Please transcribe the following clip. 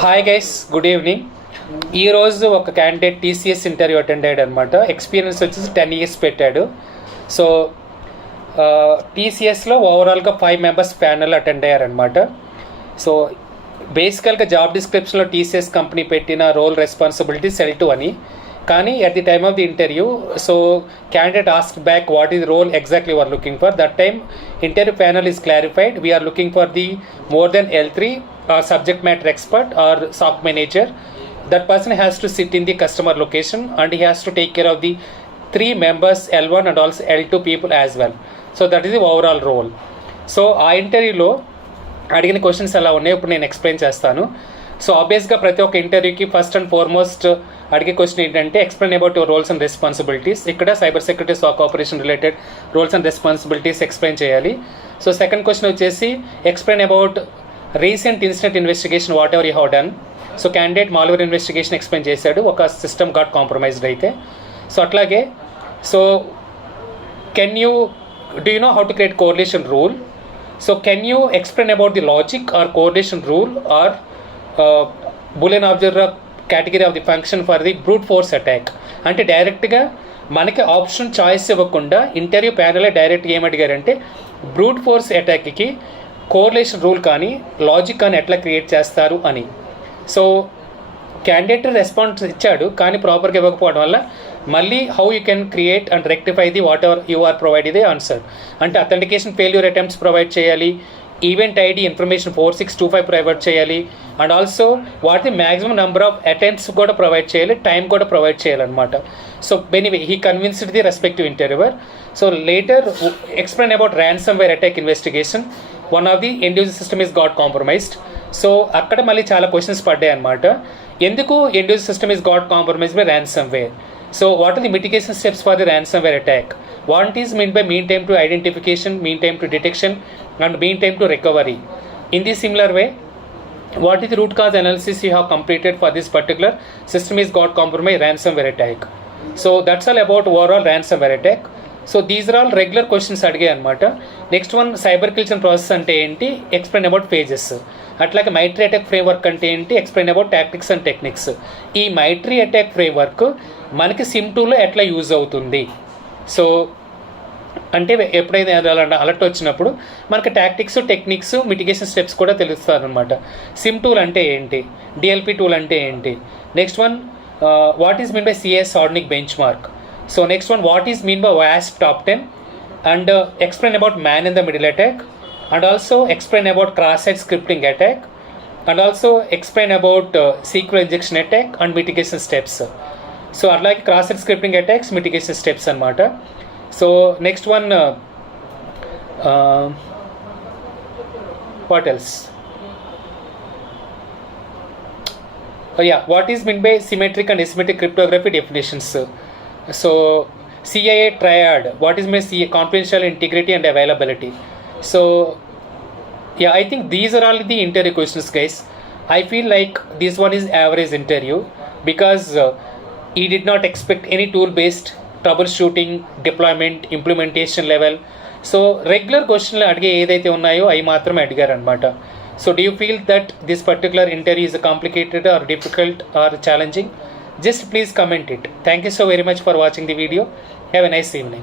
Hi guys, good evening. ఈరోజు ఒక candidate TCS interview attend అయ్యాడు అనమాట. ఎక్స్పీరియన్స్ వచ్చేసి 10 years పెట్టాడు. సో టీసీఎస్లో ఓవరాల్గా 5 members ప్యానల్ అటెండ్ అయ్యారనమాట. సో బేసికల్గా జాబ్ డిస్క్రిప్షన్లో టీసీఎస్ కంపెనీ పెట్టిన రోల్ రెస్పాన్సిబిలిటీస్ L2 అని. కానీ at the time of the interview, so candidate asked back what is the role exactly we are looking for. That time interview panel is clarified, we are looking for the more than L3 or subject matter expert or SOC manager. That person has to sit in the customer location and he has to take care of the 3 members L1 and also L2 people as well. So that is the overall role. So ఆ ఇంటర్వ్యూలో అడిగిన క్వశ్చన్స్ ఎలా ఉన్నాయో ఇప్పుడు నేను ఎక్స్ప్లెయిన్ చేస్తాను. సో ఆబ్వియస్గా ప్రతి ఒక్క ఇంటర్వ్యూకి ఫస్ట్ అండ్ ఫార్మోస్ట్ అడిగే క్వశ్చన్ ఏంటంటే explain about your roles and responsibilities. ఇక్కడ cyber security SOC operation related roles and responsibilities explain చేయాలి. సో సెకండ్ క్వశ్చన్ వచ్చేసి explain about recent incident investigation whatever you have done. So candidate malware investigation explain చేశాడు, ఒక system got compromised అయితే. So అట్లాగే so can you do you know how to create correlation rule. So can you explain about the logic or correlation rule or boolean observer category of the function for the brute force attack. అంటే డైరెక్ట్గా మనకి option choice ఇవ్వకుండా interview ప్యానలే డైరెక్ట్గా ఏమడిగారంటే brute force అటాక్కి correlation rule కానీ logic కానీ ఎట్లా క్రియేట్ చేస్తారు అని. సో క్యాండిడేట్ రెస్పాన్స్ ఇచ్చాడు కానీ ప్రాపర్గా ఇవ్వకపోవడం వల్ల మళ్ళీ how you can create and rectify the whatever you are provide the answer. అంటే అథెంటికేషన్ ఫెయిల్యూర్ అటెంప్ట్స్ ప్రొవైడ్ చేయాలి, ఈవెంట్ ఐడి ఇన్ఫర్మేషన్ 4625 ప్రొవైడ్ చేయాలి, అండ్ ఆల్సో వాటి మ్యాక్సిమం నెంబర్ ఆఫ్ అటెంప్ట్స్ కూడా ప్రొవైడ్ చేయాలి, టైం కూడా ప్రొవైడ్ చేయాలన్నమాట. So anyway he convinced the respective interviewer. So later explain about ransomware attack investigation, one of the end user system is got compromised. సో అక్కడ మళ్ళీ చాలా questions పడ్డాయి అనమాట. ఎందుకు end user system is got compromised by ransomware. So what are the mitigation steps for the ransomware attack? What is meant by mean time to identification, mean time to detection and mean time to recovery? In the similar way, what is the root cause analysis you have completed for this particular system is got compromised ransomware attack? So that's all about overall ransomware attack. So these are all regular questions అడిగాయి అనమాట. Next one cyber కిల్చన్ ప్రాసెస్ అంటే ఏంటి, explain about phases. అట్లాగే Maitree attack framework అంటే ఏంటి, explain about tactics and techniques. ఈ Maitree attack framework మనకి SIM2లో ఎట్లా యూజ్ అవుతుంది. సో అంటే ఎప్పుడైతే అలర్ట్ వచ్చినప్పుడు మనకి టాక్టిక్స్ టెక్నిక్స్ మిటిగేషన్ స్టెప్స్ కూడా తెలుస్తారనమాట. SIM టూల్ అంటే ఏంటి, DLP టూల్ అంటే ఏంటి. Next one what is mean by CS Sordnik bench mark. So next one, what is mean by WASP top 10 and explain about man in the middle attack and also explain about cross-site scripting attack and also explain about SQL injection attack and mitigation steps. So like cross-site scripting attacks, mitigation steps anamata. So next one, what else? Oh yeah, what is mean by symmetric and asymmetric cryptography definitions. So CIA triad, what is meant CIA confidential, integrity and availability. So yeah, I think these are all the interview questions guys. I feel like this one is average interview because he did not expect any tool based troubleshooting, deployment, implementation level. So regular question lo adige edaithe unnayo ayi maatrame adigaru anamata. So do you feel that this particular interview is complicated or difficult or challenging? Just please comment it. Thank you so very much for watching the video. Have a nice evening.